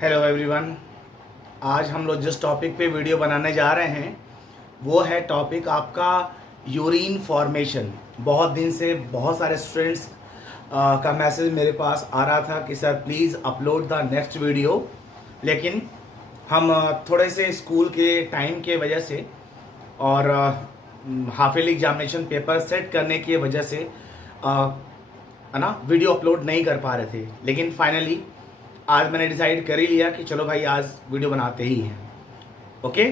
Hello everyone. आज हम लोग जिस टॉपिक पे वीडियो बनाने जा रहे हैं वो है टॉपिक आपका यूरिन फॉर्मेशन। बहुत दिन से बहुत सारे स्टूडेंट्स का मैसेज मेरे पास आ रहा था कि sir please upload the next video, लेकिन हम थोड़े से स्कूल के टाइम के वजह से और half yearly examination paper set करने की वजह से है ना वीडियो अपलोड नहीं कर पा रहे थे। लेकिन फाइनली आज मैंने डिसाइड कर ही लिया कि चलो भाई आज वीडियो बनाते ही हैं। Okay,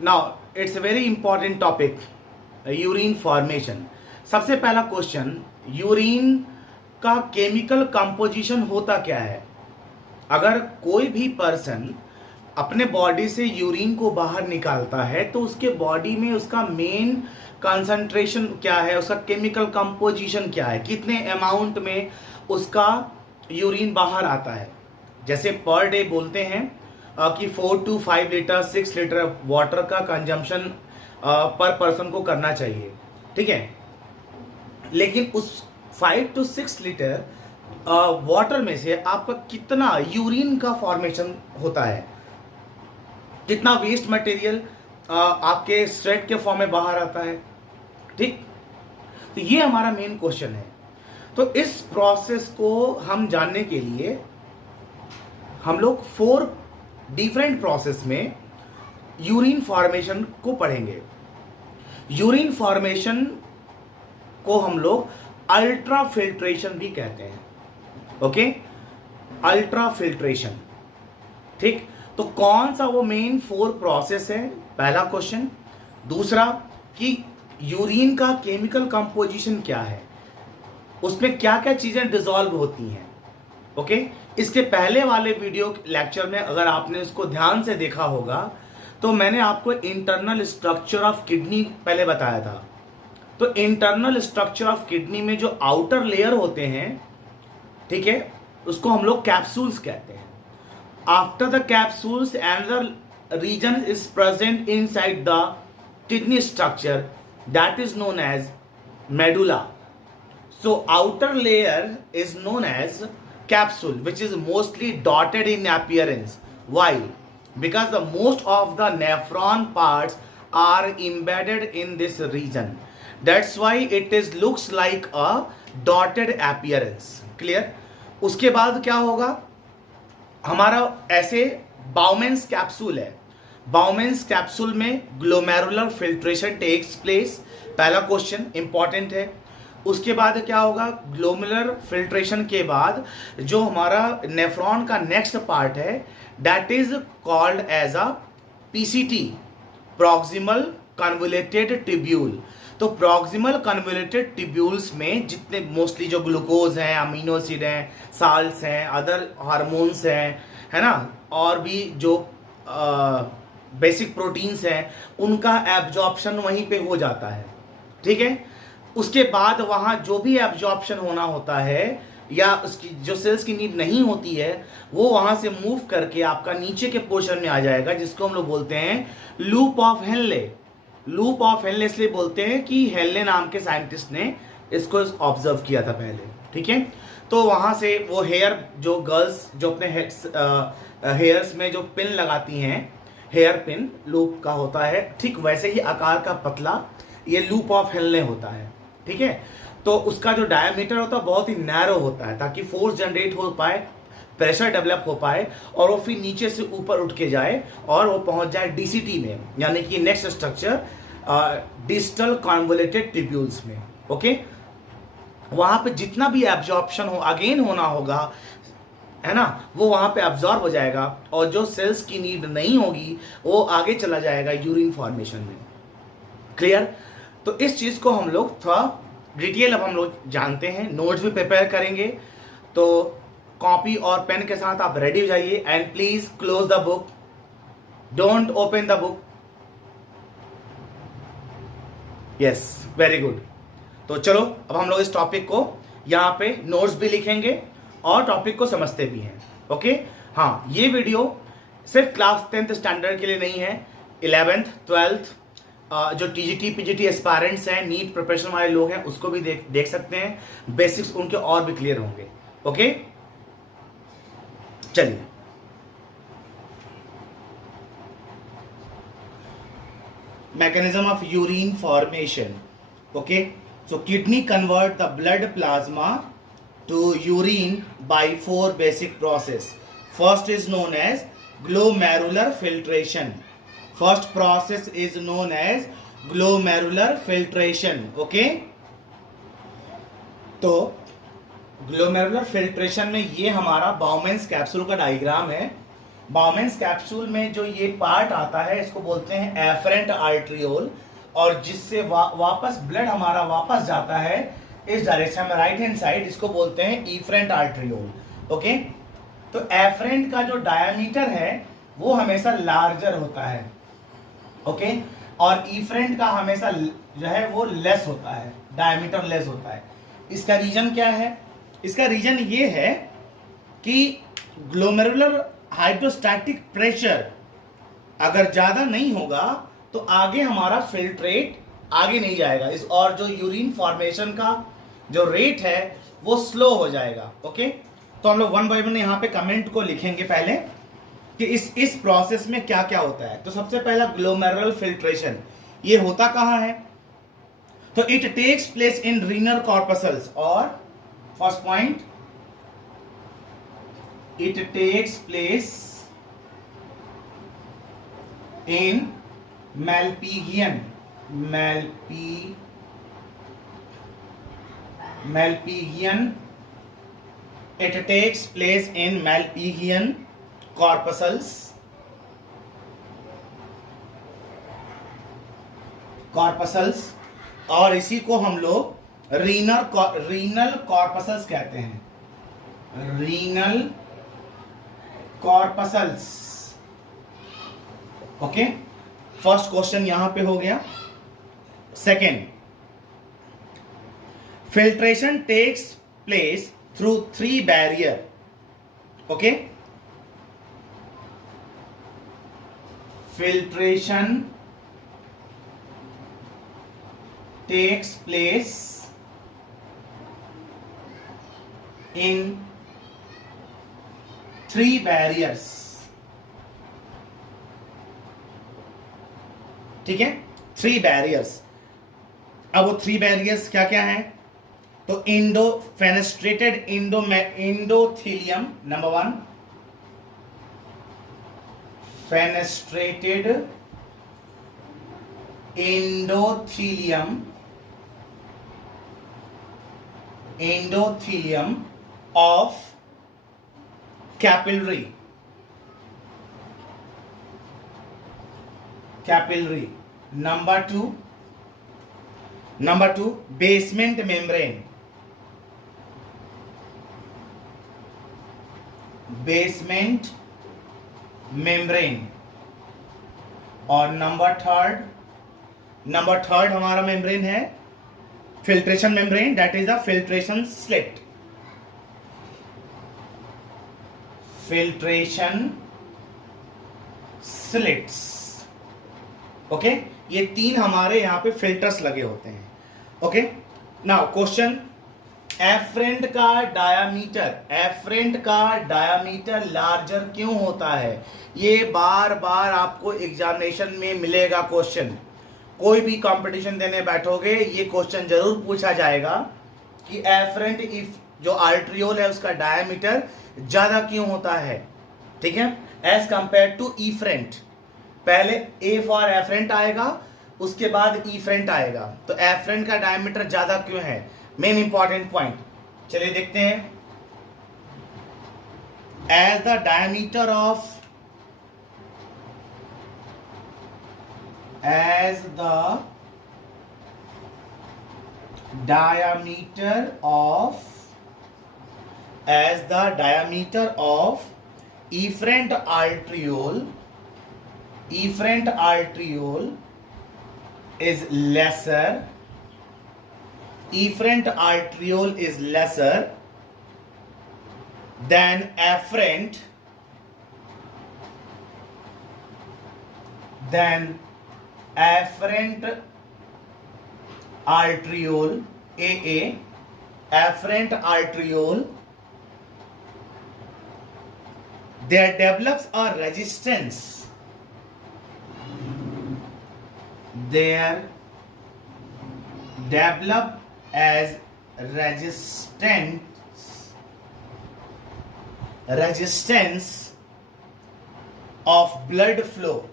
now it's a very important topic, urine formation. सबसे पहला क्वेश्चन, यूरिन का केमिकल कंपोजिशन होता क्या है? अगर कोई भी पर्सन अपने बॉडी से यूरिन को बाहर निकालता है तो उसके बॉडी में उसका मेन कंसंट्रेशन क्या है, उसका केमिकल कंपोजिशन क्या है, कितने अमाउंट में उसका यूरिन बाहर आता है। जैसे पर डे बोलते हैं कि 4 to 5 लीटर 6 लीटर वाटर का कंजम्पशन पर पर्सन को करना चाहिए, ठीक है। लेकिन उस 5 to 6 लीटर वाटर में से आपका कितना यूरिन का फॉर्मेशन होता है, कितना वेस्ट मटेरियल आपके स्वेट के फॉर्म में बाहर आता है, ठीक। तो ये हमारा मेन क्वेश्चन है। तो इस प्रोसेस को हम जानने के लिए हम लोग 4 डिफरेंट प्रोसेस में यूरिन फॉर्मेशन को पढ़ेंगे। यूरिन फॉर्मेशन को हम लोग अल्ट्रा फिल्ट्रेशन भी कहते हैं। ओके, अल्ट्रा फिल्ट्रेशन, ठीक। तो कौन सा वो मेन 4 प्रोसेस है, पहला क्वेश्चन। दूसरा कि यूरिन का केमिकल कंपोजिशन क्या है, उसमें क्या क्या चीजें डिसॉल्व होती हैं। ओके, इसके पहले वाले वीडियो लेक्चर में अगर आपने इसको ध्यान से देखा होगा तो मैंने आपको इंटरनल स्ट्रक्चर ऑफ किडनी पहले बताया था। तो इंटरनल स्ट्रक्चर ऑफ किडनी में जो आउटर लेयर होते हैं, ठीक है, उसको हम लोग कैप्सूल्स कहते हैं। After the capsules another reason is present inside the kidney structure, that is known as medulla. So outer layer is known as capsule, which is mostly dotted in appearance. Why? Because the most of the nephron parts are embedded in this region. That's why it is looks like a dotted appearance. Clear? उसके बाद क्या होगा, हमारा ऐसे Bowman's capsule है। Bowman's capsule में glomerular filtration takes place. पहला question important है। उसके बाद क्या होगा, ग्लोमेरुलर फिल्ट्रेशन के बाद जो हमारा नेफ्रॉन का नेक्स्ट पार्ट है that is called as a PCT, proximal convoluted tubule. तो प्रॉक्सिमल कन्वोल्यूटेड ट्यूब्यूल्स में जितने मोस्टली जो ग्लूकोज हैं, अमीनो एसिड हैं, साल्ट्स हैं, अदर हार्मोन्स हैं, है ना, और भी जो बेसिक प्रोटीन्स हैं, उनका एब्जॉर्प्शन वहीं पे हो जाता है, ठीक है। उसके बाद वहां जो भी एब्जॉर्प्शन होना होता है या उसकी जो सेल्स की नीड नहीं होती है वो वहां से मूव करके आपका नीचे के पोर्शन में आ जाएगा, जिसको हम लोग बोलते हैं loop of Henley. Loop of Henley इसलिए बोलते हैं कि हेनले नाम के साइंटिस्ट ने इसको ऑब्जर्व किया था पहले, ठीक है। तो वहां से वो हेयर, जो गर्ल्स जो अपने हेयर्स में जो पिन लगाती हैं, हेयर पिन लूप का होता है, ठीक वैसे ही आकार का पतला ये लूप ऑफ हेनले होता है, ठीक है। तो उसका जो डायमीटर होता है बहुत ही नैरो होता है ताकि फोर्स जनरेट हो पाए, प्रेशर डेवलप हो पाए और वो फिर नीचे से ऊपर उठ के जाए और वो पहुंच जाए डीसीटी में, यानी कि next structure distal convoluted tubules में। ओके, वहां पे जितना भी एब्जॉर्प्शन हो अगेन होना होगा, है ना, वो वहां पे एब्जॉर्ब हो जाएगा और जो सेल्स की नीड नहीं होगी वो आगे चला जाएगा यूरिन फॉर्मेशन में। क्लियर? तो इस चीज को हम लोग थोड़ा डिटेल अब हम लोग जानते हैं, नोट्स भी प्रिपेयर करेंगे। तो कॉपी और पेन के साथ आप रेडी हो जाइए and please close the book, don't open the book. Yes, very good. तो चलो अब हम लोग इस टॉपिक को यहाँ पे नोट्स भी लिखेंगे और टॉपिक को समझते भी हैं। ओके, हाँ, ये वीडियो सिर्फ क्लास 10th स्टैंडर्ड के लिए नहीं है, 11th 12th जो टीजीटी पीजीटी एस्पायरेंट्स हैं, नीट प्रिपरेशन वाले लोग हैं, उसको भी देख सकते हैं। बेसिक्स उनके और भी क्लियर होंगे। ओके, चलिए, mechanism of urine formation. Okay, so kidney convert the blood plasma to urine by 4 basic process. First is known as glomerular filtration. First process is known as glomerular filtration. Okay, तो glomerular filtration में ये हमारा Bowman's capsule का diagram है। Bowman's capsule में जो ये part आता है इसको बोलते हैं एफरेंट आर्ट्रियोल, और जिससे वापस ब्लड हमारा वापस जाता है इस डायरेक्शन में राइट हैंड साइड, इसको बोलते हैं इफरेंट आर्ट्रियोल। ओके, तो एफरेंट का जो डायामीटर है वो हमेशा लार्जर होता है। ओके, और इफरेंट का हमेशा जो है वो लेस होता है, डायामीटर लेस होता है। इसका रीजन क्या है? इसका रीजन ये है कि ग्लोमेरुलर हाइड्रोस्टैटिक प्रेशर अगर ज्यादा नहीं होगा तो आगे हमारा फिल्ट्रेट आगे नहीं जाएगा इस, और जो यूरिन फॉर्मेशन का जो रेट है वो स्लो हो जाएगा। ओके, तो हम लोग वन बाय वन यहाँ पे कमेंट को लिखेंगे पहले कि इस प्रोसेस में क्या क्या होता है। तो सबसे पहला ग्लोमेरुलर फिल्ट्रेशन, ये होता कहाँ है? तो it takes place in renal corpuscles, और first point, it takes place in Malpighian it takes place in Malpighian corpuscles और इसी को हम लोग रीनल कॉर्पसल्स कहते हैं, renal corpuscles. Okay, first question यहां पे हो गया। Second, filtration takes place through 3 barrier. Okay, filtration takes place in 3 barriers. ठीक है, 3 बैरियर्स। अब वो 3 बैरियर्स क्या क्या हैं? तो fenestrated endothelium number 1, fenestrated endothelium of capillary number 2 basement membrane और नंबर थर्ड हमारा मेम्ब्रेन है filtration membrane, that is the filtration slit. Filtration slits. Okay, ये 3 हमारे यहां पे फिल्टर्स लगे होते हैं। ओके, नाउ क्वेश्चन, एफरेंट का डायामीटर लार्जर क्यों होता है? ये बार बार आपको एग्जामिनेशन में मिलेगा क्वेश्चन। कोई भी कंपटीशन देने बैठोगे ये क्वेश्चन जरूर पूछा जाएगा कि एफरेंट जो आर्ट्रियोल है उसका डायामीटर ज्यादा क्यों होता है। ठीक है, एज कंपेयर टू इफरेंट। पहले ए फॉर एफरेंट आएगा, उसके बाद इफरेंट आएगा। तो एफरेंट का डायमीटर ज्यादा क्यों है, मेन इंपॉर्टेंट पॉइंट। चलिए देखते हैं। As the diameter of efferent arteriole is lesser, than afferent arteriole AA. Afferent arteriole there develops a resistance, there develop as resistance of blood flow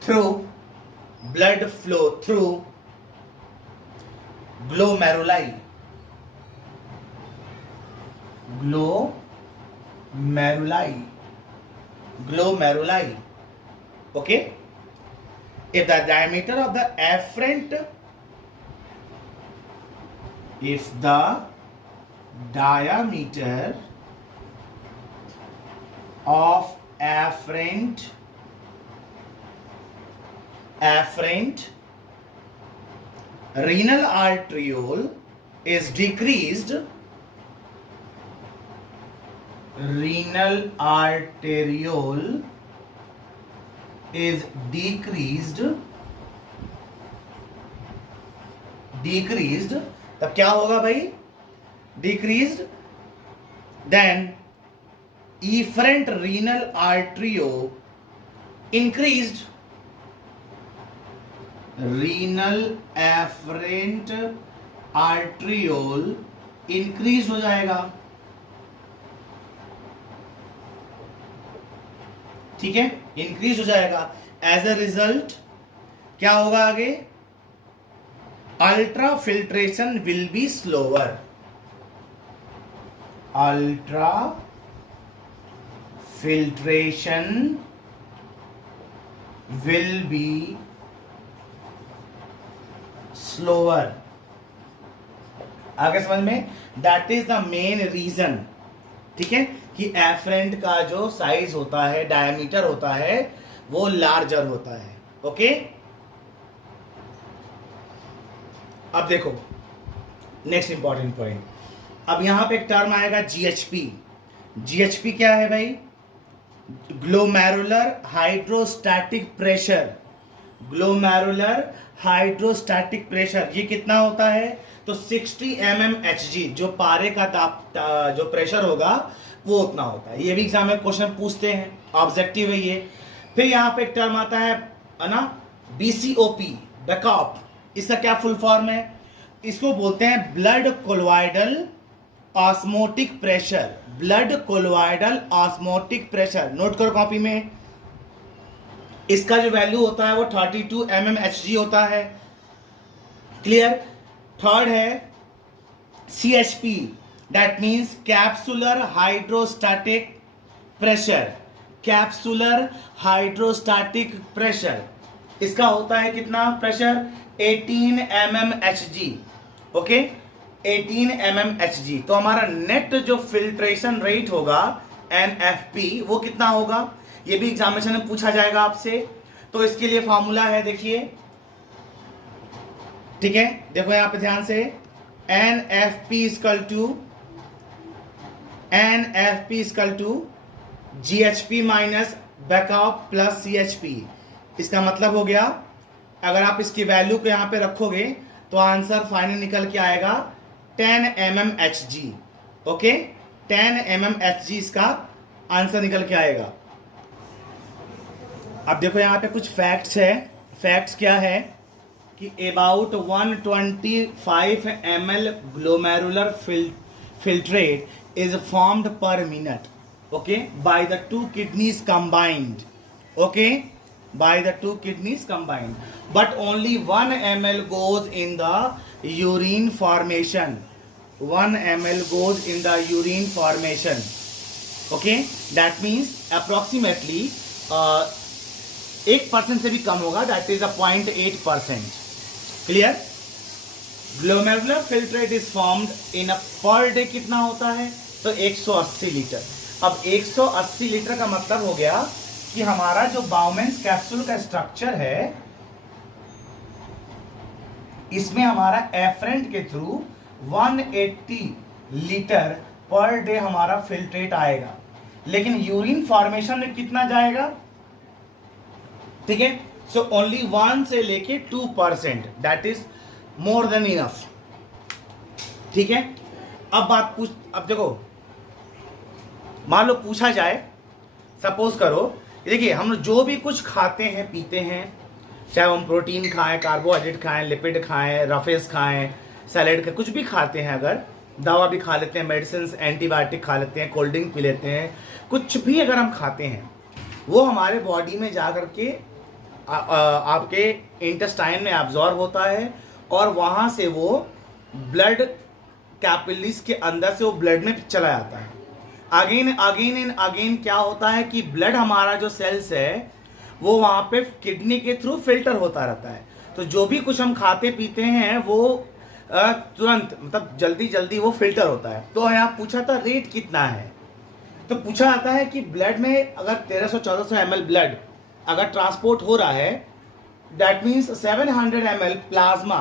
through glomeruli. Okay, if the diameter of the afferent renal arteriole is decreased, तब क्या होगा भाई? Decreased, then efferent renal arteriole increased, renal afferent arteriole increased हो जाएगा. ठीक है, increase हो जाएगा. एज अ रिजल्ट क्या होगा आगे? Ultra filtration will be slower. Ultra filtration will be slower. आगे समझ में? That is the main reason. ठीक है, कि एफरेंट का जो साइज होता है, डायमीटर होता है, वो लार्जर होता है. ओके, अब देखो नेक्स्ट इंपॉर्टेंट पॉइंट. अब यहां पे एक टर्म आएगा जीएचपी. जीएचपी क्या है भाई? Glomerular hydrostatic pressure. Glomerular hydrostatic pressure ये कितना होता है? तो 60 mmHg जो पारे का जो प्रेशर होगा वो उतना होता है. ये भी एग्जाम में क्वेश्चन पूछते हैं, ऑब्जेक्टिव है ये. फिर यहां पे एक टर्म आता है ना, बीसीओपी, बैकअप. इसका क्या फुल फॉर्म है? इसको बोलते हैं blood colloidal osmotic pressure. Blood colloidal osmotic pressure. Note करो कॉपी में. इसका जो वैल्यू होता है वो 32 mmHg होता है. क्लियर? थर्ड है CHP, that means capsular hydrostatic pressure. Capsular hydrostatic pressure इसका होता है कितना प्रेशर? 18 mmHg. Okay, 18 mmHg. तो हमारा नेट जो फिल्ट्रेशन रेट होगा NFP वो कितना होगा? ये भी एग्जामिनेशन में पूछा जाएगा आपसे. तो इसके लिए फॉर्मूला है, देखिए. ठीक है, देखो यहां पे ध्यान से. NFP equal to GHP minus backup plus CHP. इसका मतलब हो गया, अगर आप इसकी वैल्यू को यहां पे रखोगे तो आंसर फाइनल निकल के आएगा 10 mmHg. ओके, 10 mmHg इसका आंसर निकल के आएगा. अब देखो यहां पे कुछ फैक्ट्स है. फैक्ट्स क्या है कि about 125 ml glomerular filtrate is formed पर minute. Okay, by the two kidneys combined. Okay, by the two kidneys combined, but only 1 ml goes in the urine formation. 1 ml goes in the urine formation. Okay, that means approximately 1% से भी कम होगा, that is a 0.8%. clear? Glomerular filtrate is formed in a per day कितना होता है? तो 180 litre. अब 180 litre का मतलब हो गया कि हमारा जो बाउमेंस कैप्सूल का स्ट्रक्चर है इसमें हमारा एफरेंट के थ्रू 180 लीटर पर डे हमारा फिल्ट्रेट आएगा. लेकिन यूरिन फॉर्मेशन में कितना जाएगा? ठीक है, सो ओनली 1 से लेके 2%, that is more than enough. ठीक है, अब देखो, मान लो पूछा जाए, सपोज करो, देखिए हम जो भी कुछ खाते हैं पीते हैं, चाहे हम प्रोटीन खाएं, कार्बोहाइड्रेट खाएं, लिपिड खाएं, रफेस खाएं, सैलेड खाएं, कुछ भी खाते हैं, अगर दवा भी खा लेते हैं, मेडिसिन एंटीबायोटिक खा लेते हैं, कोल्ड ड्रिंक पी लेते हैं, कुछ भी अगर हम खाते हैं, वो हमारे बॉडी में जा करके आपके इंटेस्टाइन में एब्जॉर्ब होता है और वहाँ से वो ब्लड कैपिलरीज के अंदर से वो ब्लड में चला जाता है। अगेन अगेन एंड अगेन क्या होता है कि ब्लड, हमारा जो सेल्स है वो वहाँ पे किडनी के थ्रू फिल्टर होता रहता है। तो जो भी कुछ हम खाते पीते हैं वो तुरंत, मतलब जल्दी जल्दी वो फिल्टर होता है। तो यहाँ पूछा था रेट कितना है, तो पूछा जाता है कि ब्लड में अगर 1300-1400 ml ब्लड अगर ट्रांसपोर्ट हो रहा है, दैट मीन्स 700 ml प्लाज्मा।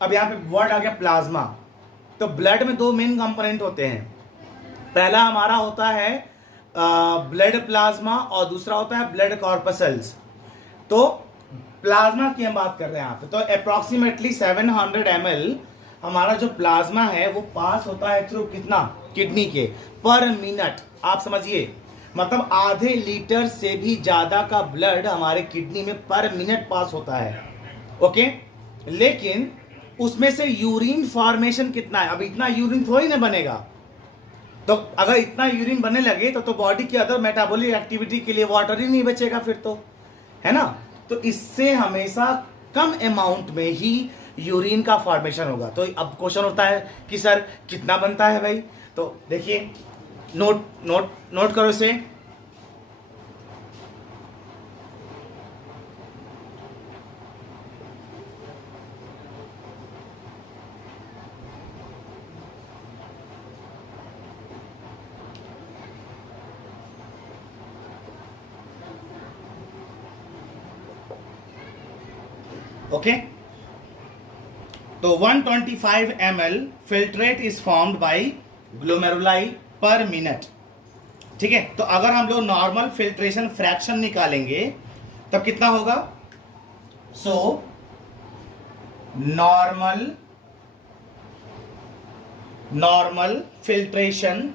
अब यहाँ पे वर्ड आ गया प्लाज्मा। तो ब्लड में दो मेन कंपोनेंट होते हैं, पहला हमारा होता है ब्लड प्लाज्मा और दूसरा होता है ब्लड कॉर्पसल्स। तो प्लाज्मा की हम बात कर रहे हैं यहाँ पे, तो अप्रोक्सीमेटली 700 ml हमारा जो प्लाज्मा है वो पास होता है थ्रू कितना, किडनी के, पर मिनट। आप समझिए, मतलब आधे लीटर से भी ज्यादा का ब्लड हमारे किडनी में पर मिनट पास होता है। ओके, लेकिन उसमें से यूरिन फॉर्मेशन कितना है? अब इतना यूरिन थोड़ी ना बनेगा, तो अगर इतना यूरिन बनने लगे तो बॉडी की अदर मेटाबॉलिक एक्टिविटी के लिए वाटर ही नहीं बचेगा फिर, तो है ना। तो इससे हमेशा कम अमाउंट में ही यूरिन का फॉर्मेशन होगा। तो अब क्वेश्चन होता है कि सर कितना बनता है भाई? तो देखिए, नोट करो इसे। ओके, तो 125 ml filtrate is formed by glomeruli पर मिनट। ठीक है, तो अगर हम लोग नॉर्मल फिल्ट्रेशन फ्रैक्शन निकालेंगे तब कितना होगा? So normal filtration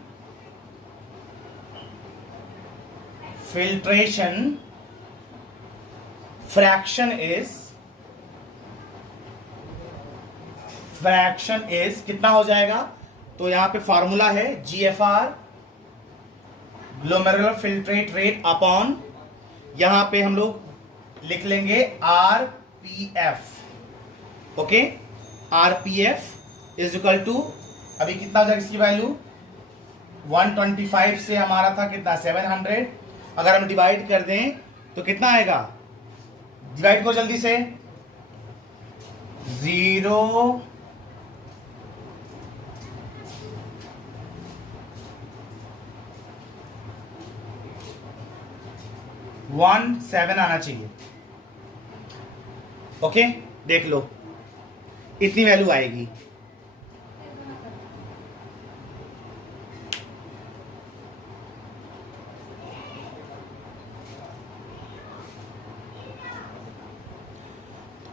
fraction is कितना हो जाएगा? तो यहां पे फॉर्मूला है GFR, glomerular filtrate rate, upon यहां पे हम लोग लिख लेंगे RPF। Okay, RPF is equal to, अभी कितना हो जाएगा इसकी वैल्यू? 125 से हमारा था कितना, 700। अगर हम डिवाइड कर दें तो कितना आएगा? डिवाइड करो जल्दी से, 0.17 आना चाहिए। ओके, देख लो इतनी वैल्यू आएगी।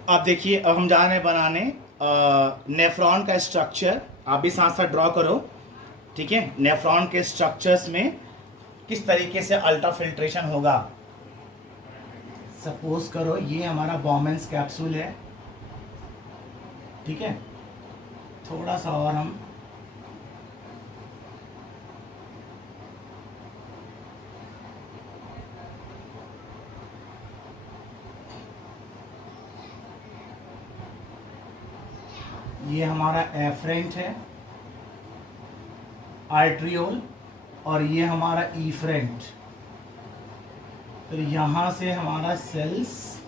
आप देखिए, अब हम जा रहे हैं बनाने नेफ्रॉन का स्ट्रक्चर। आप भी साथ साथ ड्रॉ करो, ठीक है। नेफ्रॉन के स्ट्रक्चर्स में किस तरीके से अल्ट्रा फिल्ट्रेशन होगा। सपोज करो ये हमारा बॉमेंस कैप्सूल है, ठीक है। थोड़ा सा और हम ये हमारा एफरेंट है, आर्ट्रियोल, और ये हमारा ईफ्रेंट। फिर यहाँ से हमारा सेल्स,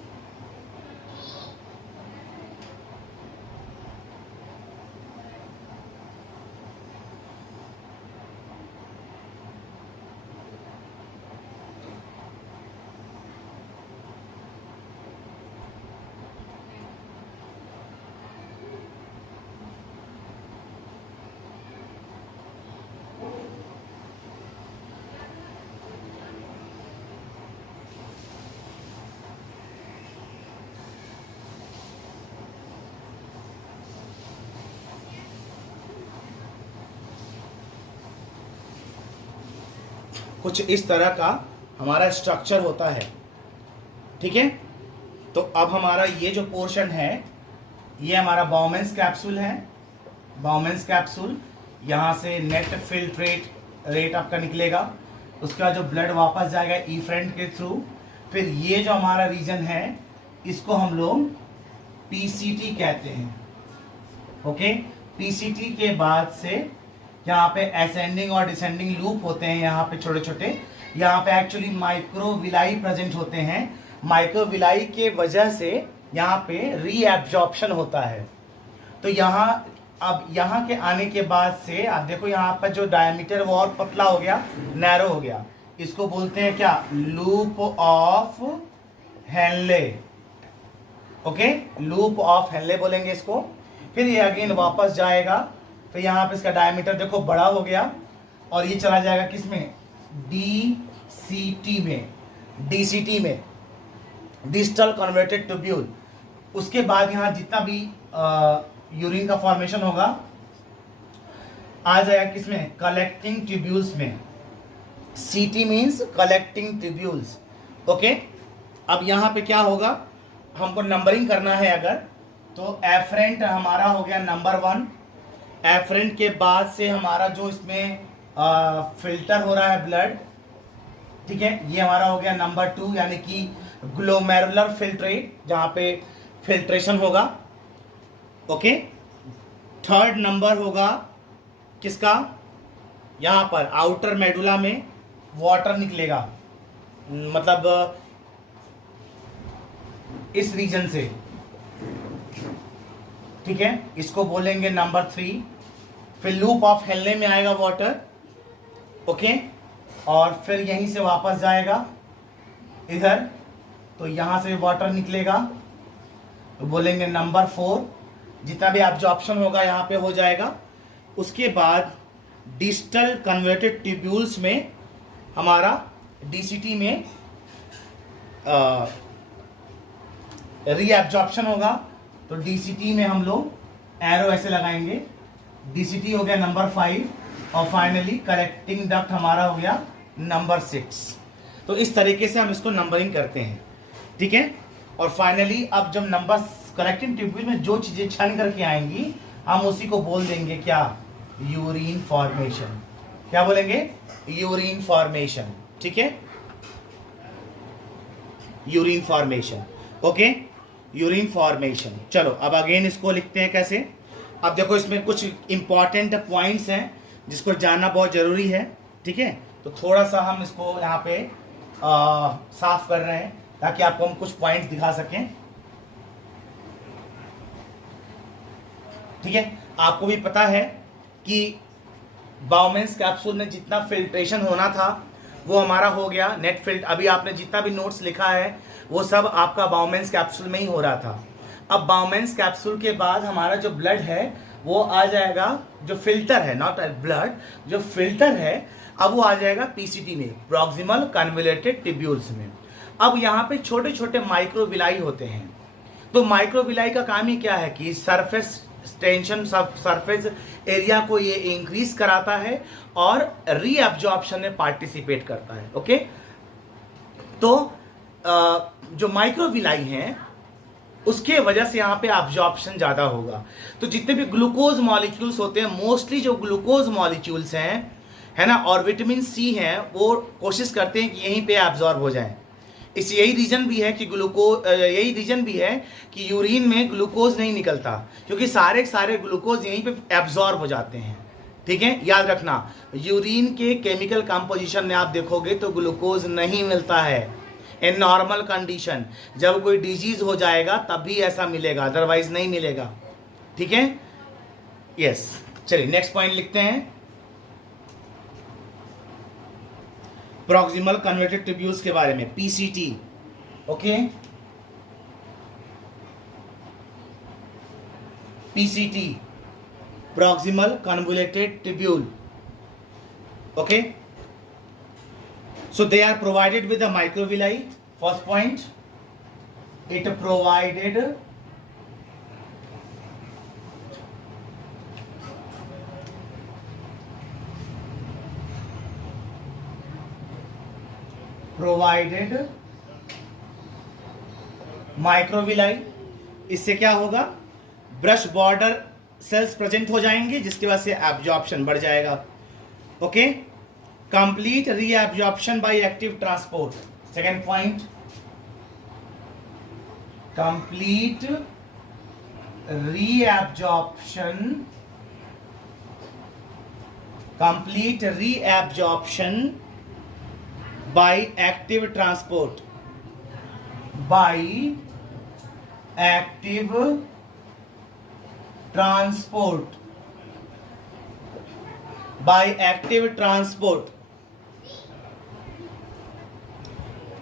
कुछ इस तरह का हमारा स्ट्रक्चर होता है, ठीक है। तो अब हमारा ये जो पोर्शन है ये हमारा बाउमेंस कैप्सूल है। बाउमेंस कैप्सूल, यहाँ से नेट फिल्ट्रेट रेट आपका निकलेगा, उसके बाद जो ब्लड वापस जाएगा इफ्रेंट के थ्रू। फिर ये जो हमारा रीजन है इसको हम लोग पीसीटी कहते हैं, ओके। पीसीटी के बाद से यहाँ पे असेंडिंग और डिसेंडिंग लूप होते हैं, यहाँ पे छोटे छोटे, यहाँ पे एक्चुअली माइक्रोविलाई प्रेजेंट होते हैं। माइक्रोविलाई के वजह से यहाँ पे रीएब्जॉर्प्शन होता है। तो यहाँ अब यहाँ के आने के बाद से आप देखो यहाँ पर जो डायमीटर वो और पतला हो गया, नैरो हो गया। इसको बोलते हैं क्या, loop of Henley, okay, loop of Henley बोलेंगे इसको। फिर ये अगेन वापस जाएगा, फिर यहाँ पे इसका डायमीटर देखो बड़ा हो गया और ये चला जाएगा किसमें, डीसीटी में, डीसीटी में, डिस्टल कन्वर्टेड ट्यूब्यूल। उसके बाद यहाँ जितना भी यूरिन का फॉर्मेशन होगा आ जाएगा किसमें, कलेक्टिंग ट्यूब्यूल्स में। सीटी मीन्स कलेक्टिंग ट्यूब्यूल्स, ओके। अब यहाँ पे क्या होगा, हमको नंबरिंग करना है अगर, तो एफरेंट हमारा हो गया नंबर 1। एफरेंट के बाद से हमारा जो इसमें फिल्टर हो रहा है ब्लड, ठीक है, ये हमारा हो गया नंबर 2, यानी कि ग्लोमेरुलर फिल्ट्रेट, जहाँ पे फिल्ट्रेशन होगा, ओके। थर्ड नंबर होगा किसका, यहाँ पर आउटर मेडुला में वाटर निकलेगा, मतलब इस रीजन से, ठीक है, इसको बोलेंगे नंबर 3। फिर लूप ऑफ हेनले में आएगा वाटर, ओके, और फिर यहीं से वापस जाएगा इधर, तो यहां से वाटर निकलेगा, तो बोलेंगे नंबर 4। जितना भी एब्जॉर्प्शन होगा यहाँ पे हो जाएगा। उसके बाद डिस्टल कन्वर्टेड ट्यूब्यूल्स में हमारा डीसीटी में रीएब्जॉर्प्शन होगा, तो डीसीटी में हम लोग एरो ऐसे लगाएंगे, डीसीटी हो गया नंबर 5, और फाइनली कलेक्टिंग डक्ट हमारा हो गया नंबर 6। तो इस तरीके से हम इसको नंबरिंग करते हैं, ठीक है। और फाइनली अब जब नंबर कलेक्टिंग ट्यूब्यूल में जो चीजें छन करके आएंगी हम उसी को बोल देंगे क्या, यूरिन फॉर्मेशन। क्या बोलेंगे, यूरिन फॉर्मेशन, ठीक है, urine formation, okay, urine formation. चलो अब अगेन इसको लिखते हैं कैसे। अब देखो इसमें कुछ इंपॉर्टेंट पॉइंट्स हैं जिसको जानना बहुत जरूरी है, ठीक है। तो थोड़ा सा हम इसको यहाँ पे साफ कर रहे हैं ताकि आपको हम कुछ पॉइंट्स दिखा सकें, ठीक है। आपको भी पता है कि बाउमेंस कैप्सूल में जितना फिल्ट्रेशन होना था वो हमारा हो गया, नेट फिल्ट। अभी आपने जितना भी नोट्स लिखा है वो सब आपका बाउमेंस कैप्सूल में ही हो रहा था। अब बाउमेंस कैप्सूल के बाद हमारा जो ब्लड है वो आ जाएगा, जो फिल्टर है, नॉट ब्लड, जो फिल्टर है अब वो आ जाएगा पीसीटी में, प्रॉक्सिमल कन्वोल्यूटेड ट्यूब्यूल्स में। अब यहाँ पे छोटे छोटे माइक्रोविलाई होते हैं। तो माइक्रोविलाई का काम ही क्या है कि सरफेस टेंशन, सरफेस एरिया को ये इंक्रीज कराता है और रीअब्जॉर्प्शन में पार्टिसिपेट करता है, ओके। तो जो माइक्रोविलाई हैं उसके वजह से यहाँ पे एब्जॉर्प्शन ज्यादा होगा। तो जितने भी ग्लूकोज मॉलिक्यूल्स होते हैं, मोस्टली जो ग्लूकोज मॉलिक्यूल्स हैं, है ना, और विटामिन सी हैं, वो कोशिश करते हैं कि यहीं पे एब्जॉर्ब हो जाएं। यही रीजन भी है कि यही रीजन भी है कि यूरिन में ग्लूकोज नहीं निकलता, क्योंकि सारे ग्लूकोज यहीं पे एब्जॉर्ब हो जाते हैं, ठीक है। याद रखना, यूरिन के केमिकल कंपोजिशन में आप देखोगे तो ग्लूकोज नहीं मिलता है इन नॉर्मल कंडीशन। जब कोई डिजीज हो जाएगा तभी ऐसा मिलेगा, अदरवाइज नहीं मिलेगा, ठीक है। यस, चलिए नेक्स्ट पॉइंट लिखते हैं, प्रॉक्सिमल कन्वर्टेड ट्यूब्यूल्स के बारे में, PCT, okay. PCT, proximal convoluted tubule, okay. So they are provided with a microvilli. First point, it provided provided microvilli, इससे क्या होगा, ब्रश बॉर्डर सेल्स प्रेजेंट हो जाएंगे जिसकी वजह से एब्जॉर्प्शन बढ़ जाएगा। Okay, complete reabsorption by active transport, second point, complete reabsorption, complete reabsorption by active transport, by active transport, by active transport.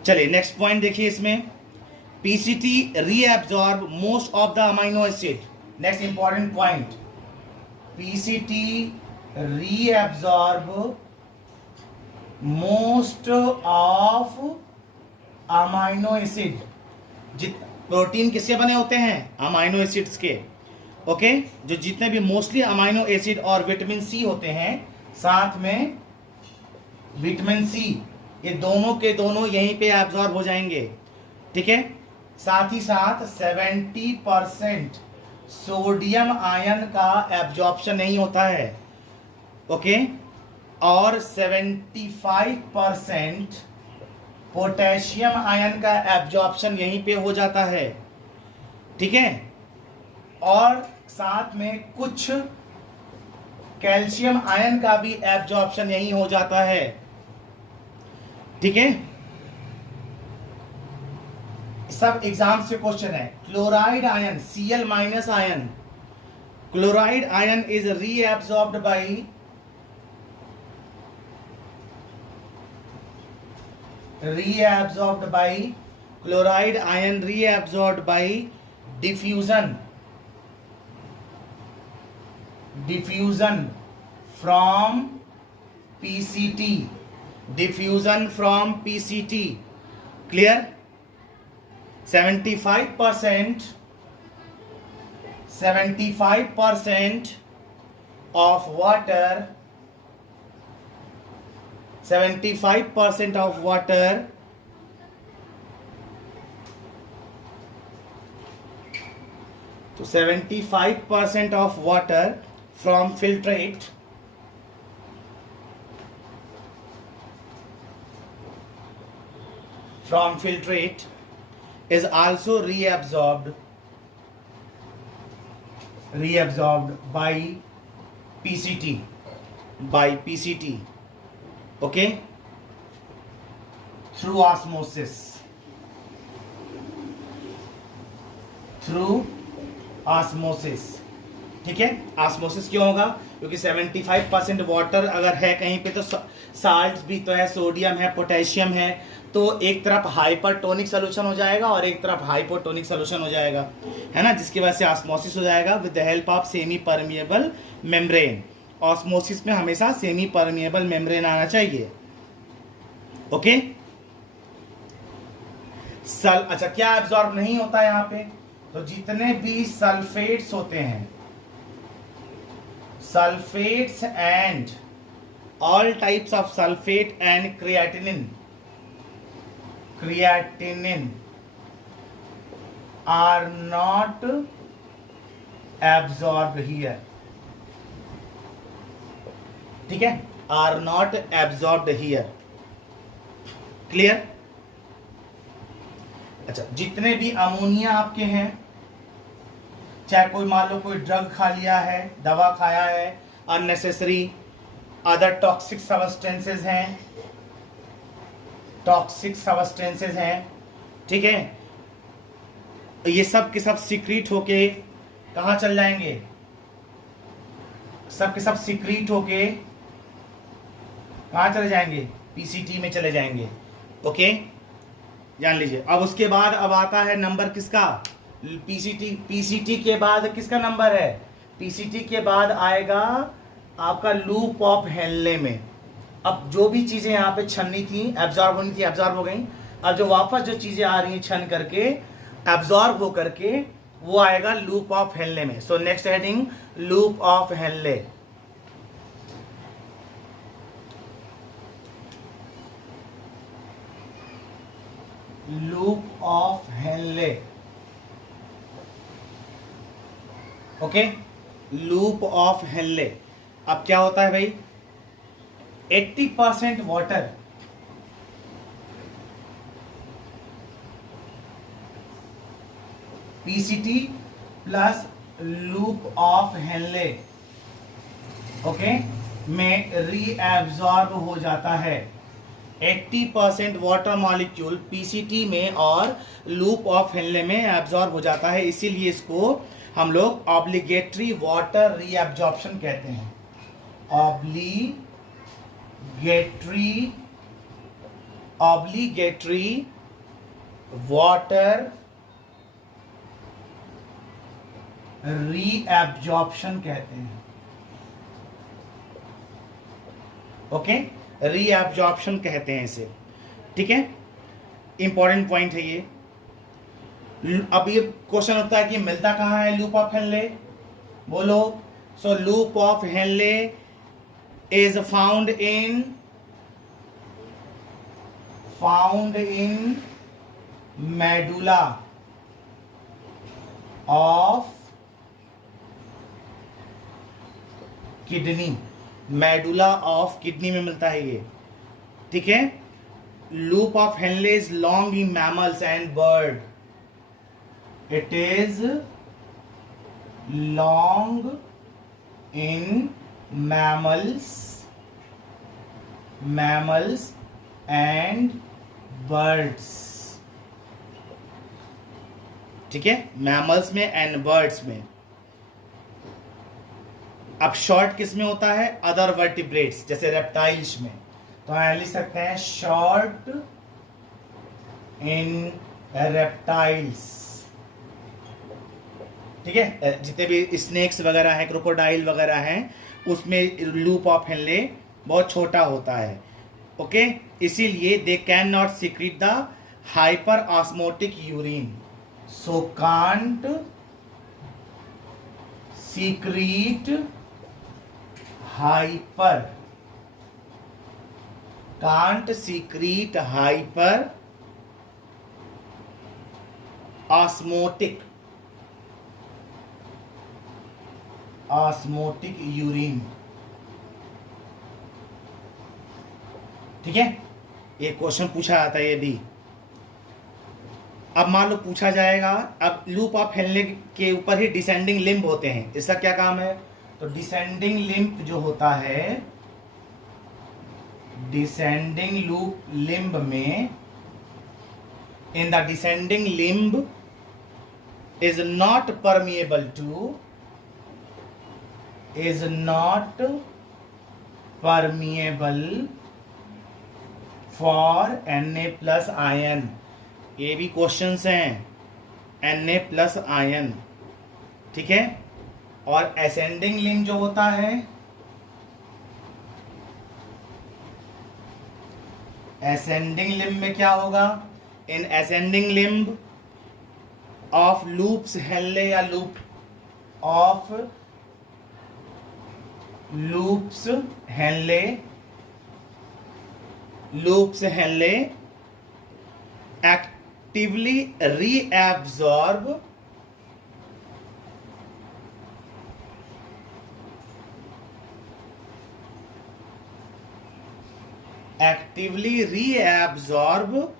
चलिए नेक्स्ट पॉइंट देखिए, इसमें PCT reabsorb most of the amino acid, next important point, PCT reabsorb most of amino acid, protein किसके बने होते हैं, amino acids के। Okay, जो जितने भी मोस्टली अमाइनो एसिड और विटामिन सी होते हैं, साथ में विटामिन सी, ये दोनों के दोनों यहीं पे एब्जॉर्ब हो जाएंगे। ठीक है, साथ ही साथ 70% सोडियम आयन का एब्जॉर्प्शन नहीं होता है। ओके, और 75% पोटेशियम आयन का एब्जॉर्प्शन यहीं पे हो जाता है। ठीक है, और साथ में कुछ कैल्शियम आयन का भी एब्जॉर्प्शन यहीं हो जाता है। ठीक है, सब एग्जाम से क्वेश्चन है। Chloride ion, Cl minus ion, chloride ion is reabsorbed by chloride ion reabsorbed by diffusion from PCT, clear? 75% of water, 75% of water तो 75% of water from filtrate is also reabsorbed by PCT, okay, through osmosis, ठीक है। Osmosis क्यों होगा? क्योंकि 75% water अगर है कहीं पे तो साल्ट भी तो है, सोडियम है, पोटेशियम है, तो एक तरफ हाइपरटोनिक सोल्यूशन हो जाएगा और एक तरफ हाइपोटोनिक सोल्यूशन हो जाएगा, है ना, जिसकी वजह से ऑस्मोसिस हो जाएगा with the help of semi permeable membrane. Osmosis में हमेशा सेमी परमिएबल मेम्ब्रेन आना चाहिए, ओके। अच्छा, क्या एब्जॉर्ब नहीं होता यहाँ पे? तो जितने भी सल्फेट्स होते हैं, sulphates and all types of sulphate and creatinine are not absorbed here, ठीक है, are not absorbed here, clear. अच्छा, जितने भी अमोनिया आपके हैं, चाहे कोई मान लो कोई ड्रग खा लिया है, दवा खाया है, अननेसेसरी अदर टॉक्सिक सब्सटेंसेस हैं, ठीक है, ये सब के सब सीक्रेट होके कहाँ चल जाएंगे? सब के सब सीक्रेट होके कहाँ चले जाएंगे? पीसीटी में चले जाएंगे, ओके, जान लीजिए। अब उसके बाद अब आता है नंबर किसका? पीसीटी के बाद किसका नंबर है? पीसीटी के बाद आएगा आपका लूप ऑफ हेनले में। अब जो भी चीजें यहाँ पे छननी थी, एब्जॉर्ब होनी थी, एब्जॉर्ब हो गई। अब जो वापस जो चीजें आ रही हैं छन करके, एब्जॉर्ब हो करके, वो आएगा लूप ऑफ हेनले में। So next heading, loop of Henley. Loop of Henley, okay, loop of Henley. अब क्या होता है भाई, 80% water PCT plus loop of Henley, okay, में रीएब्जॉर्ब हो जाता है। 80% वाटर मॉलिक्यूल पीसीटी में और लूप ऑफ हेनले में एब्जॉर्ब हो जाता है, इसीलिए इसको हम लोग ऑब्लिगेटरी वाटर रीएब्जॉर्प्शन कहते हैं। ऑब्लिगेटरी वाटर रीएब्जॉर्प्शन कहते हैं, ओके, रीएब्जॉर्प्शन कहते हैं इसे, ठीक है। इंपॉर्टेंट पॉइंट है ये। अब ये क्वेश्चन होता है कि मिलता कहाँ है लूप ऑफ हेनले, बोलो। So loop of Henle is found in medulla of kidney, medulla of kidney में मिलता है ये, ठीक है। Loop of Henle is long in mammals and bird, it is long in mammals and birds, ठीक है, mammals में एंड बर्ड्स में। अब शॉर्ट किस में होता है, अदर वर्टिब्रेट्स जैसे रेप्टाइल्स में, तो हम लिख सकते हैं शॉर्ट इन रेप्टाइल्स, ठीक है। जितने भी स्नेक्स वगैरह हैं, क्रोकोडाइल वगैरह हैं, उसमें लूप ऑफ हेनले बहुत छोटा होता है, ओके। इसीलिए they can not secret the hyper osmotic urine, so can't secret hyper osmotic urine, ठीक है। ये क्वेश्चन पूछा जाता है ये भी। अब मान लो पूछा जाएगा, अब लूप ऑफ हेनले के ऊपर ही डिसेंडिंग लिम्ब होते हैं, इसका क्या काम है, तो डिसेंडिंग लिम्ब जो होता है, डिसेंडिंग लूप लिम्ब में, in the descending limb is not permeable for Na plus ion, ये भी क्वेश्चंस हैं, Na प्लस आयन, ठीक है। और असेंडिंग लिम्ब जो होता है, असेंडिंग लिम्ब में क्या होगा, in ascending limb of loops Henle या loop of loops Henle actively reabsorb actively reabsorb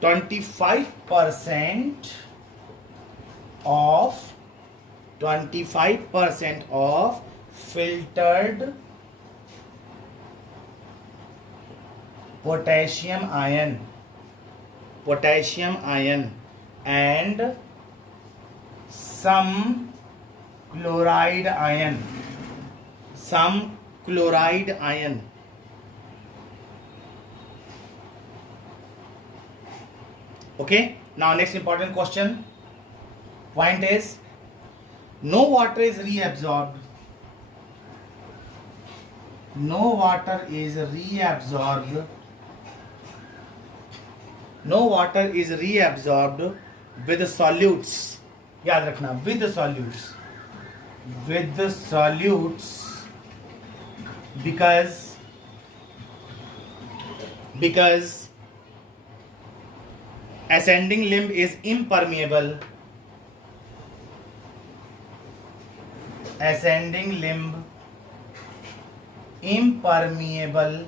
25% of filtered potassium ion and some chloride ion. Okay, now next important question. Point is, no water is reabsorbed. No water is reabsorbed with solutes. याद रखना, with solutes, because because ascending limb is impermeable. Ascending limb impermeable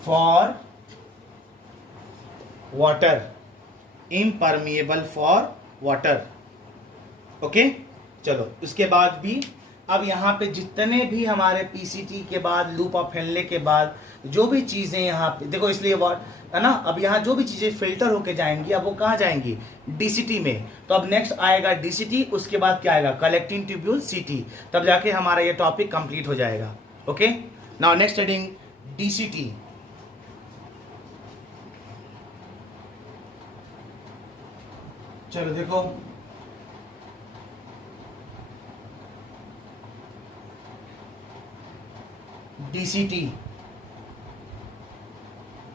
for water. Impermeable for water. Okay चलो इसके बाद भी अब यहाँ पे जितने भी हमारे पीसीटी के बाद लूप ऑफ फैलने के बाद जो भी चीजें यहाँ पे देखो, इसलिए वर्ड है ना, अब यहाँ जो भी चीजें फिल्टर होके जाएंगी अब वो कहाँ जाएंगी, डीसीटी में। तो अब नेक्स्ट आएगा डीसीटी, उसके बाद क्या आएगा, कलेक्टिंग ट्यूब्यूल सीटी, तब जाके हमारा ये टॉपिक कंप्लीट हो जाएगा। Okay now next heading DCT. चलो देखो डीसीटी,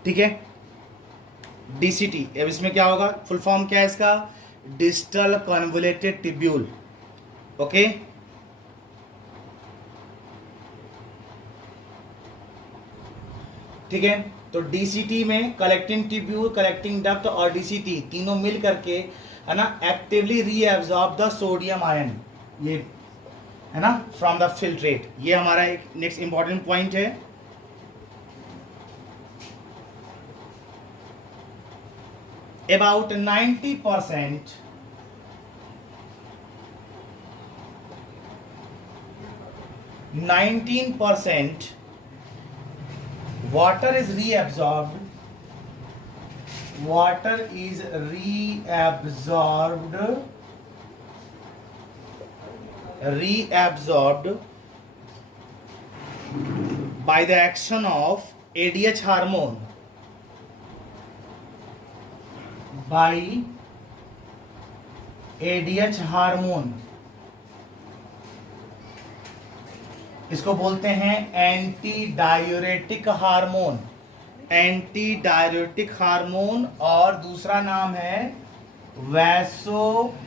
ठीक है, डीसीटी। अब इसमें क्या होगा, फुल फॉर्म क्या है इसका, डिस्टल कन्वोल्यूटेड ट्यूब्यूल। ओके ठीक है, तो डीसीटी में कलेक्टिंग ट्यूब्यूल, कलेक्टिंग डक्ट और डीसीटी तीनों मिल करके है ना actively reabsorb the sodium ion, ये है ना फ्रॉम द फिल्ट्रेट। ये हमारा एक नेक्स्ट इंपॉर्टेंट पॉइंट है। About 90% water is reabsorbed, water is reabsorbed by the action of ADH hormone, by ADH hormone. इसको बोलते हैं anti diuretic hormone, anti diuretic hormone, और दूसरा नाम है वैसोप्रेसिन,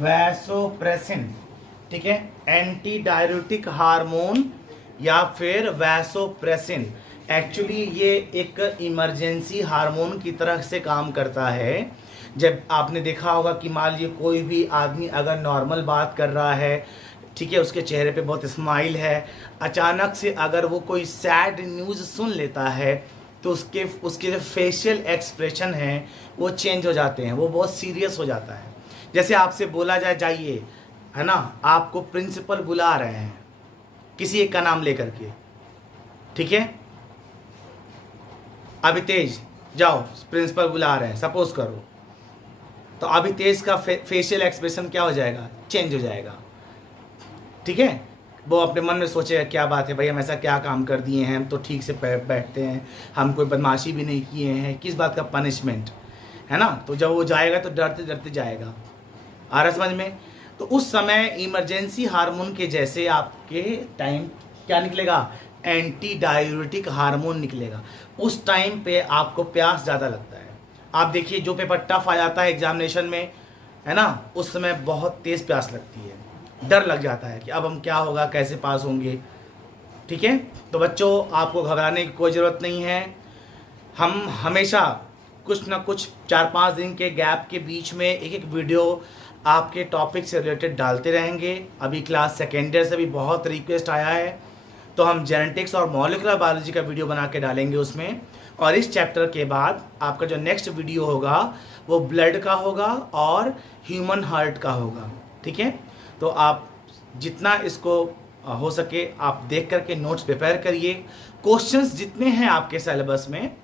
वैसोप्रेसिन, ठीक है, एंटी डायूरेटिक हार्मोन या फिर वैसोप्रेसिन। एक्चुअली ये एक इमरजेंसी हार्मोन की तरह से काम करता है। जब आपने देखा होगा कि मान लीजिए कोई भी आदमी अगर नॉर्मल बात कर रहा है, ठीक है, उसके चेहरे पे बहुत स्माइल है, अचानक से अगर वो कोई सैड न्यूज़ सुन लेता है तो उसके जो फेशियल एक्सप्रेशन हैं वो चेंज हो जाते हैं, वो बहुत सीरियस हो जाता है। जैसे आपसे बोला जाइए है ना, आपको प्रिंसिपल बुला रहे हैं किसी एक का नाम लेकर के, ठीक है, अभी तेज जाओ प्रिंसिपल बुला रहे हैं सपोज करो, तो अभी तेज का फेशियल एक्सप्रेशन क्या हो जाएगा, चेंज हो जाएगा, ठीक है। वो अपने मन में सोचेगा क्या बात है भाई, हम ऐसा क्या काम कर दिए हैं, हम तो ठीक से बैठते हैं, हम कोई बदमाशी भी नहीं किए हैं, किस बात का पनिशमेंट, है ना। तो जब वो जाएगा तो डरते डरते जाएगा, आ रहा समझ में। तो उस समय इमरजेंसी हार्मोन के जैसे आपके टाइम क्या निकलेगा, एंटी डायूरेटिक हार्मोन निकलेगा। उस टाइम पे आपको प्यास ज़्यादा लगता है। आप देखिए जो पेपर टफ आ जाता है एग्जामिनेशन में, है ना, उस समय बहुत तेज़ प्यास लगती है, डर लग जाता है कि अब हम क्या होगा, कैसे पास होंगे, ठीक है। तो बच्चों आपको घबराने की कोई ज़रूरत नहीं है। हम हमेशा कुछ ना कुछ 4-5 दिन के गैप के बीच में एक वीडियो आपके टॉपिक से रिलेटेड डालते रहेंगे। अभी क्लास सेकेंड ईयर से भी बहुत रिक्वेस्ट आया है, तो हम जेनेटिक्स और मॉलिक्यूलर बायोलॉजी का वीडियो बना के डालेंगे उसमें। और इस चैप्टर के बाद आपका जो नेक्स्ट वीडियो होगा वो ब्लड का होगा और ह्यूमन हार्ट का होगा, ठीक है। तो आप जितना इसको हो सके आप देख करके नोट्स प्रिपेयर करिए। क्वेश्चंस जितने हैं आपके सिलेबस में,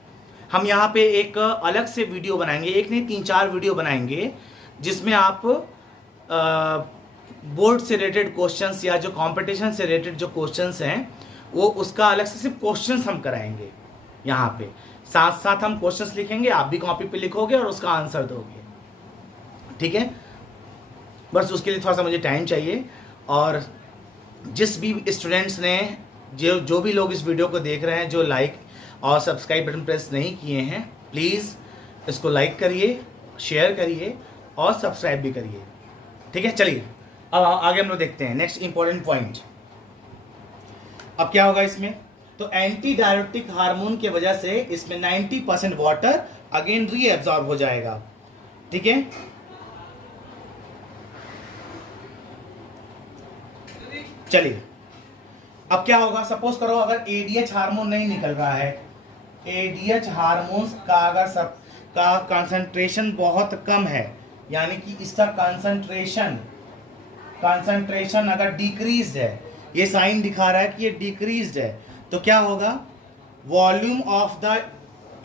हम यहाँ पे एक अलग से वीडियो बनाएंगे, एक नहीं 3-4 वीडियो बनाएंगे, जिसमें आप बोर्ड से रिलेटेड क्वेश्चंस या जो कंपटीशन से रिलेटेड जो क्वेश्चंस हैं वो उसका अलग से सिर्फ क्वेश्चंस हम कराएंगे। यहाँ पे साथ साथ हम क्वेश्चंस लिखेंगे, आप भी कॉपी पे लिखोगे और उसका आंसर दोगे, ठीक है। बस उसके लिए थोड़ा सा मुझे टाइम चाहिए। और जिस भी स्टूडेंट्स ने जो भी लोग इस वीडियो को देख रहे हैं, जो लाइक और सब्सक्राइब बटन प्रेस नहीं किए हैं, प्लीज़ इसको लाइक करिए, शेयर करिए और सब्सक्राइब भी करिए, ठीक है। चलिए अब आगे हम लोग देखते हैं नेक्स्ट इंपॉर्टेंट पॉइंट। अब क्या होगा इसमें, तो एंटी डायरेटिक हार्मोन की वजह से इसमें 90% वाटर अगेन रीएब्सॉर्ब हो जाएगा। ठीक है, चलिए अब क्या होगा, सपोज करो अगर एडीएच हार्मोन नहीं निकल रहा है, एडीएच हार्मोन्स का अगर सब का कंसंट्रेशन बहुत कम है, यानी कि इसका कंसंट्रेशन अगर डिक्रीज है, ये साइन दिखा रहा है कि ये डिक्रीज है, तो क्या होगा, वॉल्यूम ऑफ द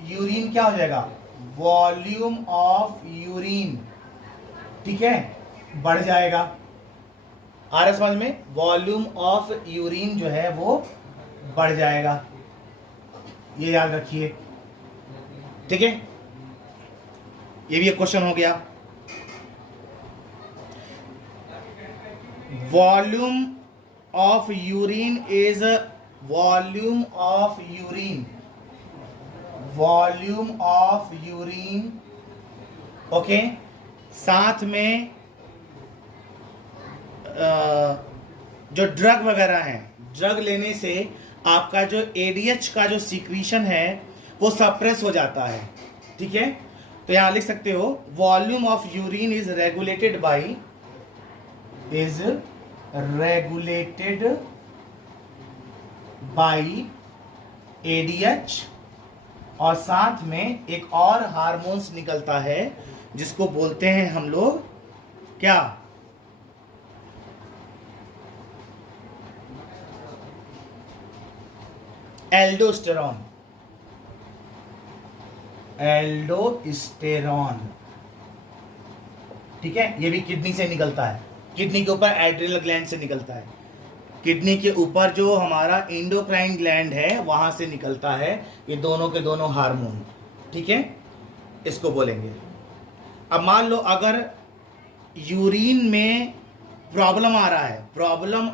यूरिन क्या हो जाएगा, वॉल्यूम ऑफ यूरिन, ठीक है, बढ़ जाएगा। आ रहा समझ में, वॉल्यूम ऑफ यूरिन जो है वो बढ़ जाएगा, ये याद रखिए। ठीक है, ये भी एक क्वेश्चन हो गया। Volume of urine is volume of urine, volume of urine, okay. साथ में जो ड्रग वगैरह हैं, ड्रग लेने से आपका जो एडीएच का जो सीक्रीशन है वो सप्रेस हो जाता है। ठीक है, तो यहां लिख सकते हो volume of urine is regulated by ADH, और साथ में एक और हार्मोन्स निकलता है जिसको बोलते हैं हम लोग क्या, एल्डोस्टेरॉन, एल्डोस्टेरॉन। ठीक है, ये भी किडनी से निकलता है, किडनी के ऊपर एड्रिनल ग्लैंड से निकलता है, किडनी के ऊपर जो हमारा एंडोक्राइन ग्लैंड है वहां से निकलता है, ये दोनों के दोनों हार्मोन। ठीक है, इसको बोलेंगे। अब मान लो अगर यूरिन में प्रॉब्लम आ रहा है, प्रॉब्लम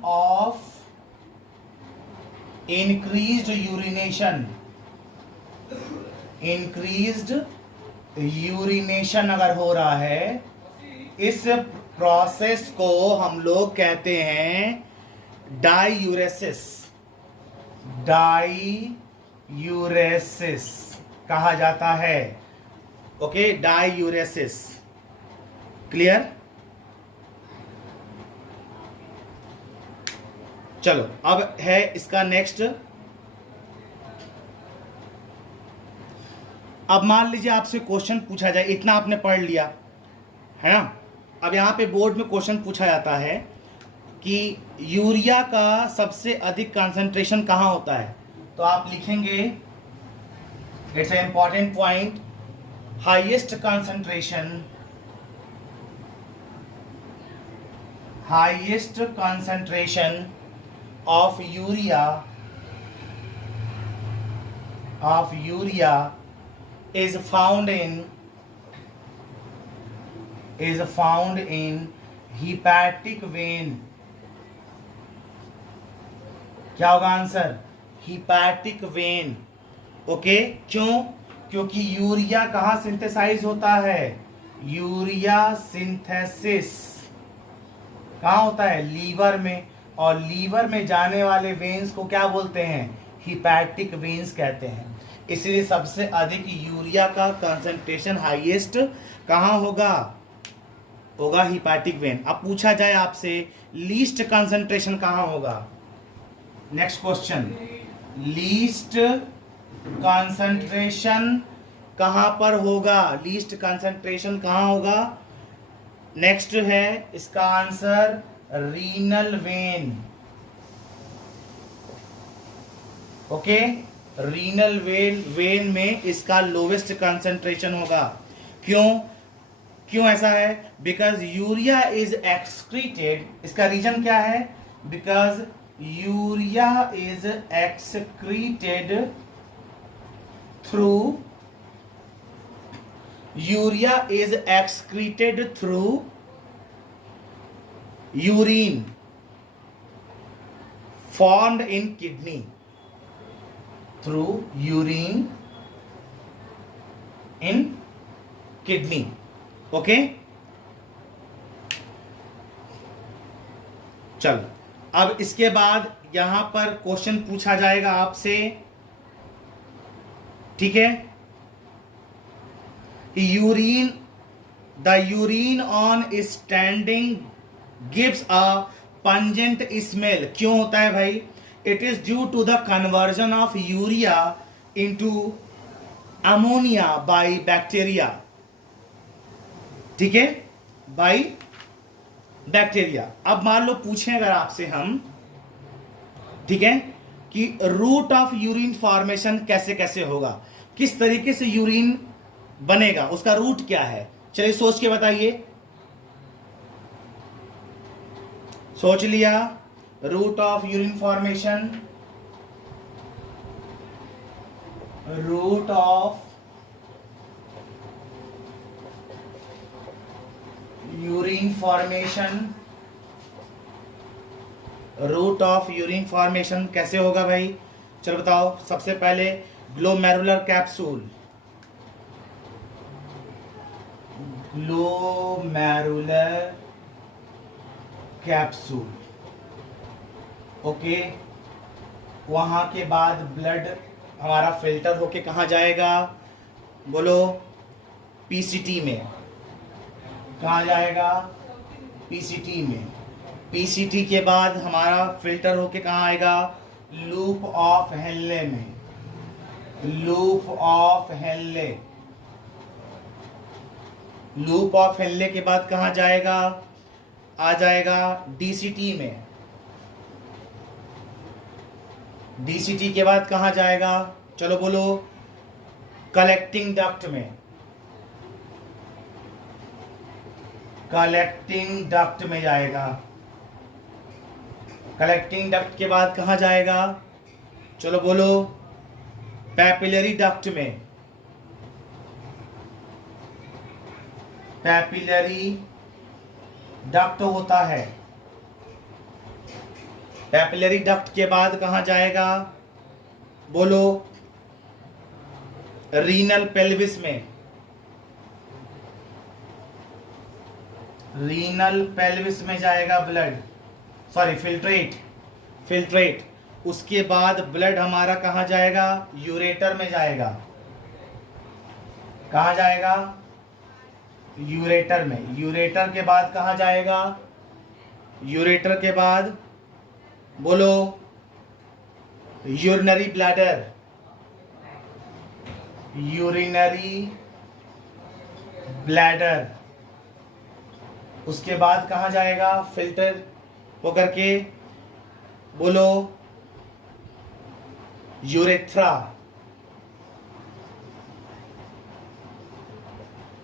ऑफ इंक्रीज्ड यूरिनेशन अगर हो रहा है, इस प्रोसेस को हम लोग कहते हैं डायूरेसिस, डायूरेसिस कहा जाता है। Okay, diuresis, clear. चलो अब है इसका नेक्स्ट। अब मान लीजिए आपसे क्वेश्चन पूछा जाए, इतना आपने पढ़ लिया है ना, अब यहां पे बोर्ड में क्वेश्चन पूछा जाता है कि यूरिया का सबसे अधिक कंसंट्रेशन कहां होता है, तो आप लिखेंगे, it's a important point, highest concentration of urea is found in hepatic vein। क्या होगा आंसर, hepatic vein। ओके, क्यों, क्योंकि यूरिया कहां सिंथेसाइज होता है, यूरिया सिंथेसिस कहां होता है, लीवर में, और लीवर में जाने वाले वेन्स को क्या बोलते हैं, हिपैटिक वेन्स कहते हैं। इसलिए सबसे अधिक यूरिया का कंसंट्रेशन हाईएस्ट कहां होगा, होगा हिपैटिक वेन। अब पूछा जाए आपसे लीस्ट कंसंट्रेशन कहां होगा, नेक्स्ट क्वेश्चन, लीस्ट कंसंट्रेशन कहां पर होगा, लीस्ट कंसंट्रेशन कहां होगा, नेक्स्ट है इसका answer renal vein. Okay, renal vein में इसका लोवेस्ट कंसंट्रेशन होगा। क्यों ऐसा है, बिकॉज यूरिया इज एक्सक्रीटेड, इसका रीजन क्या है, because urea is excreted through urine formed in kidney, through urine in kidney। okay, चलो, अब इसके बाद यहां पर क्वेश्चन पूछा जाएगा आपसे, ठीक है। Urine, the urine on standing gives a pungent smell. क्यों होता है भाई? It is due to the conversion of urea into ammonia by bacteria, ठीक है, बाय बैक्टीरिया। अब मान लो पूछें अगर आपसे हम, ठीक है, कि रूट ऑफ यूरिन फॉर्मेशन कैसे कैसे होगा, किस तरीके से यूरिन बनेगा, उसका रूट क्या है, चलिए सोच के बताइए। सोच लिया, route of urine formation, route of urine formation, route of urine formation कैसे होगा भाई? चलो बताओ। सबसे पहले glomerular capsule, glomerular capsule, okay. वहां के बाद ब्लड हमारा फिल्टर होके कहाँ जाएगा? बोलो, पीसीटी में। कहाँ जाएगा? पीसीटी में। पीसीटी के बाद हमारा फिल्टर होके कहाँ आएगा? लूप ऑफ हेनले में। Loop of Henley, loop of Henley के बाद कहाँ जाएगा? आ जाएगा डीसीटी में। डीसीटी के बाद कहाँ जाएगा? चलो बोलो, कलेक्टिंग डक्ट में। कलेक्टिंग डक्ट में जाएगा। कलेक्टिंग डक्ट के बाद कहाँ जाएगा? चलो बोलो, पैपिलरी डक्ट में। पैपिलरी डक्ट होता है। पैपिलरी डक्ट के बाद कहाँ जाएगा? बोलो, रीनल पेल्विस में। रीनल पेल्विस में जाएगा ब्लड, सॉरी फिल्ट्रेट, फिल्ट्रेट। उसके बाद ब्लड हमारा कहाँ जाएगा? यूरेटर में जाएगा। कहाँ जाएगा? यूरेटर में। यूरेटर के बाद कहाँ जाएगा? यूरेटर के बाद बोलो, यूरिनरी ब्लैडर। Urinary bladder. उसके बाद कहाँ जाएगा? फिल्टर होकर के बोलो, यूरेथ्रा।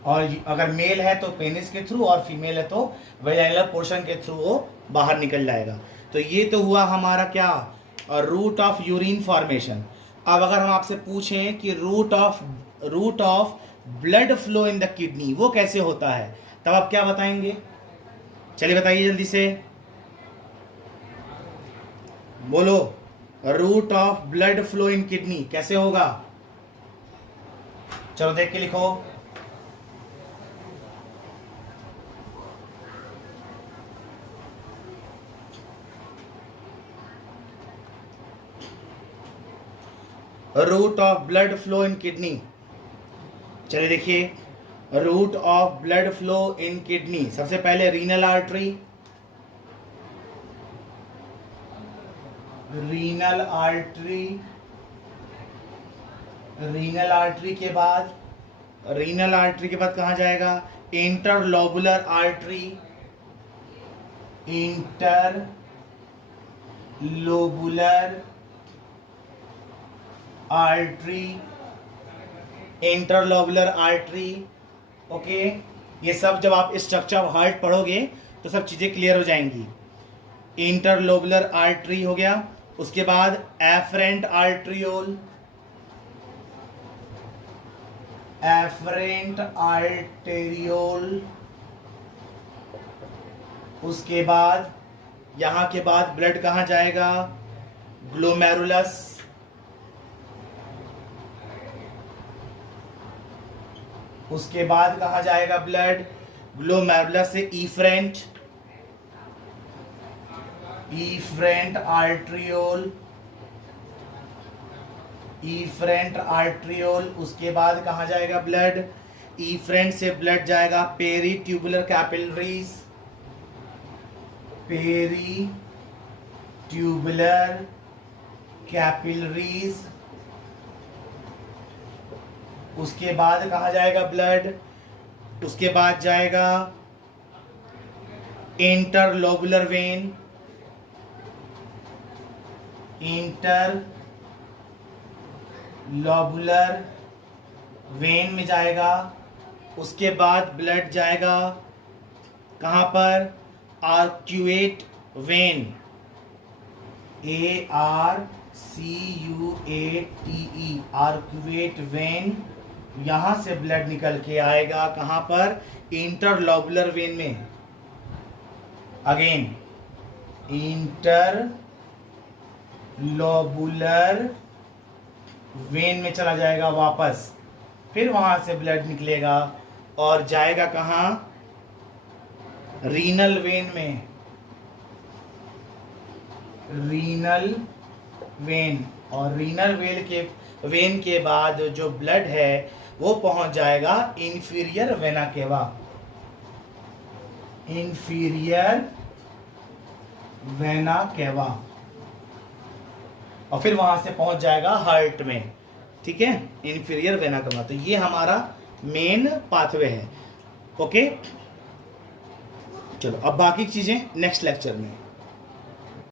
और अगर मेल है तो पेनिस के थ्रू, और फीमेल है तो वेजाइनल पोर्शन के थ्रू वो बाहर निकल जाएगा। तो ये तो हुआ हमारा क्या? Route of urine formation. अब अगर हम आपसे पूछें कि route of blood flow in the kidney, वो कैसे होता है, तब आप क्या बताएंगे? चलिए बताइए जल्दी से, बोलो, route of blood flow in kidney कैसे होगा? चलो देख के लिखो। Route of blood flow in kidney, चलिए देखिए, route of blood flow in kidney, सबसे पहले renal artery. Renal artery, renal artery के बाद, रीनल आर्टरी के बाद कहाँ जाएगा? Interlobular artery. Interlobular artery, interlobular artery, okay. ये सब जब आप स्ट्रक्चर ऑफ हार्ट पढ़ोगे तो सब चीज़ें क्लियर हो जाएंगी। इंटरलोबुलर आर्टरी हो गया। उसके बाद एफरेंट आर्ट्रियोल, एफरेंट आर्टेरियोल। उसके बाद यहाँ के बाद ब्लड कहाँ जाएगा? ग्लोमेरुलस। उसके बाद कहाँ जाएगा ब्लड? ग्लोमेरुलस से इफरेंट। इफरेंट आर्ट्रियोल, उसके बाद कहाँ जाएगा ब्लड, इफरेंट से ब्लड जाएगा पेरीट्यूबुलर कैपिलरीज, उसके बाद कहाँ जाएगा ब्लड, उसके बाद जाएगा इंटरलोबुलर वेन में जाएगा। उसके बाद ब्लड जाएगा कहाँ पर, arcuate when, ARCUATE, arcuate when, यहाँ से ब्लड निकल के आएगा कहाँ पर, इंटरलोबुलर वेन में। अगेन इंटरलोबुलर वेन में चला जाएगा वापस, फिर वहां से ब्लड निकलेगा और जाएगा कहाँ, रीनल वेन में, और रीनल वेन के बाद जो ब्लड है वो पहुंच जाएगा इंफीरियर वेना केवा, और फिर वहां से पहुंच जाएगा हार्ट में। ठीक है, इंफीरियर वेना केवा। तो ये हमारा मेन पाथवे है। ओके, चलो अब बाकी चीजें नेक्स्ट लेक्चर में।